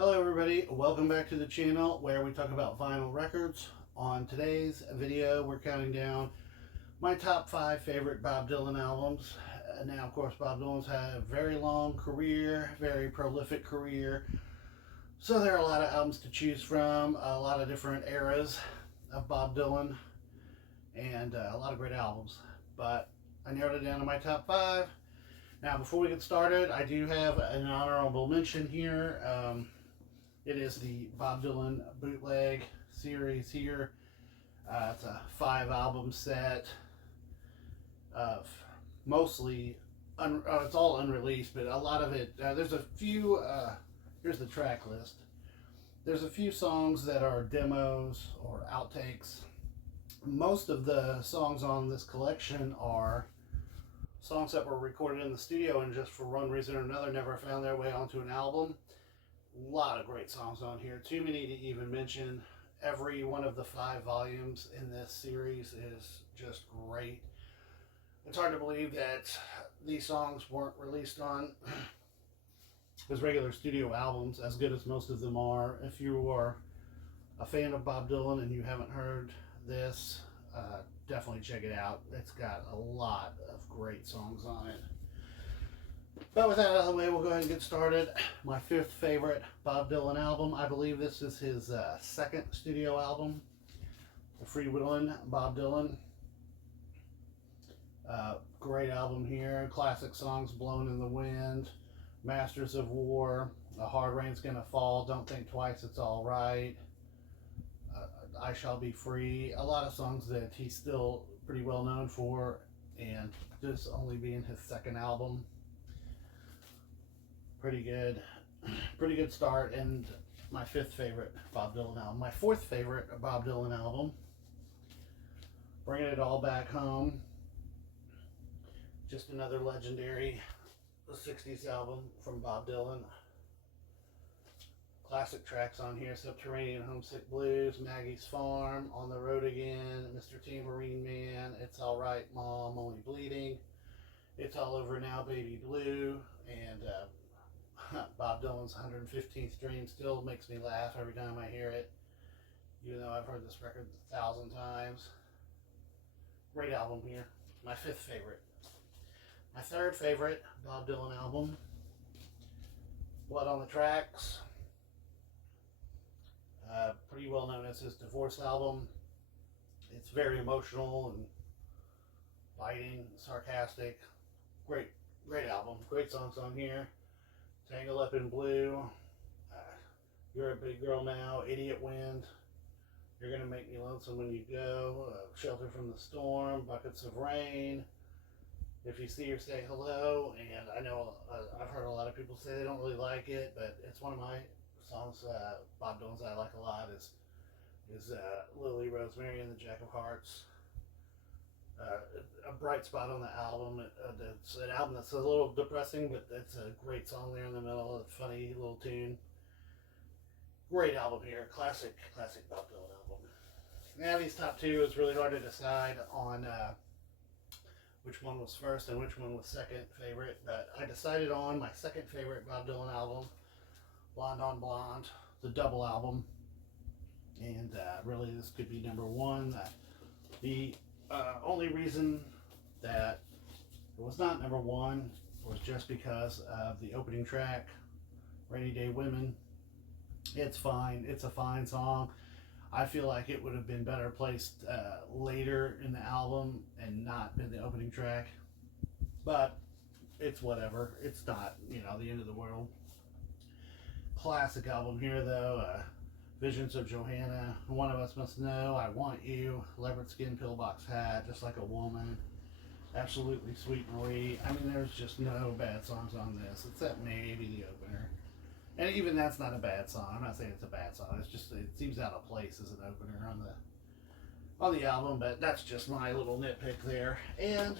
Hello everybody, welcome back to the channel where we talk about vinyl records. On today's video we're counting down my top 5 favorite Bob Dylan albums. Now of course Bob Dylan's had a very long career, very prolific career, so there are a lot of albums to choose from, a lot of different eras of Bob Dylan, and a lot of great albums, but I narrowed it down to my top 5. Now before we get started, I do have an honorable mention here. It is the Bob Dylan bootleg series here. It's a 5 album set of mostly, it's all unreleased, but a lot of it, there's a few, here's the track list. There's a few songs that are demos or outtakes. Most of the songs on this collection are songs that were recorded in the studio and just for one reason or another never found their way onto an album. A lot of great songs on here, too many to even mention. Every one of the 5 volumes in this series is just great. It's hard to believe that these songs weren't released on as regular studio albums, as good as most of them are. If you are a fan of Bob Dylan and you haven't heard this, definitely check it out. It's got a lot of great songs on it. But with that out of the way, we'll go ahead and get started. My 5th favorite Bob Dylan album. I believe this is his 2nd studio album. The Freewheelin' Bob Dylan. Great album here. Classic songs, Blown in the Wind, Masters of War, A Hard Rain's Gonna Fall, Don't Think Twice, It's Alright, I Shall Be Free. A lot of songs that he's still pretty well known for, and this only being his 2nd album. Pretty good start, and my 5th favorite Bob Dylan album. My 4th favorite Bob Dylan album, Bringing It All Back Home. Just another legendary 60s album from Bob Dylan. Classic tracks on here: Subterranean Homesick Blues, Maggie's Farm, On the Road Again, Mr. Tambourine Man, It's Alright Mom, Only Bleeding, It's All Over Now Baby Blue, and Bob Dylan's 115th Dream still makes me laugh every time I hear it, even though I've heard this record 1,000 times. Great album here. My 5th favorite. My 3rd favorite Bob Dylan album, Blood on the Tracks. Pretty well known as his divorce album. It's very emotional and biting, sarcastic. Great album. Great songs on here. Tangled Up in Blue, You're a Big Girl Now, Idiot Wind, You're Gonna Make Me Lonesome When You Go, Shelter from the Storm, Buckets of Rain, If You See Her Say Hello. And I know I've heard a lot of people say they don't really like it, but it's one of my songs, Bob Dylan's, I like a lot, is Lily, Rosemary, and the Jack of Hearts. A bright spot on the album. It's an album that's a little depressing, but it's a great song there in the middle, a funny little tune. Great album here. Classic Bob Dylan album. Now these top 2, it's really hard to decide on which one was first and which one was 2nd favorite, but I decided on my 2nd favorite Bob Dylan album, Blonde on Blonde, the double album, and really this could be number 1. The only reason that it was not number 1 was just because of the opening track, Rainy Day Women. It's fine. It's a fine song. I feel like it would have been better placed later in the album and not been the opening track. But it's whatever. It's not, the end of the world. Classic album here, though. Visions of Johanna, One of Us Must Know, I Want You, Leopard Skin Pillbox Hat, Just Like a Woman, Absolutely Sweet Marie. I mean, there's just no bad songs on this, except maybe the opener. And even that's not a bad song. I'm not saying it's a bad song. It's just, it seems out of place as an opener on the album, but that's just my little nitpick there. And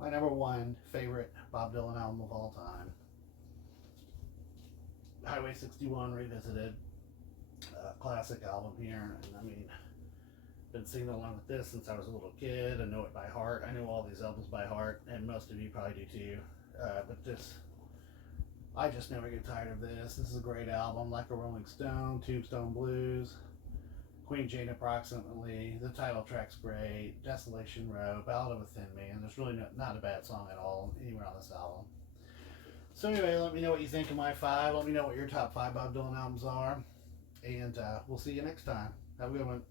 my number 1 favorite Bob Dylan album of all time, Highway 61 Revisited. Classic album here, and I mean, been singing along with this since I was a little kid. I know it by heart. I know all these albums by heart, and most of you probably do too. But this I just never get tired of this. This is a great album, like a Rolling Stone, Tombstone Blues, Queen Jane Approximately. The title track's great. Desolation Row, Ballad of a Thin Man. There's really not a bad song at all anywhere on this album. So anyway, let me know what you think of my 5. Let me know what your top 5 Bob Dylan albums are. And we'll see you next time. Have a good one.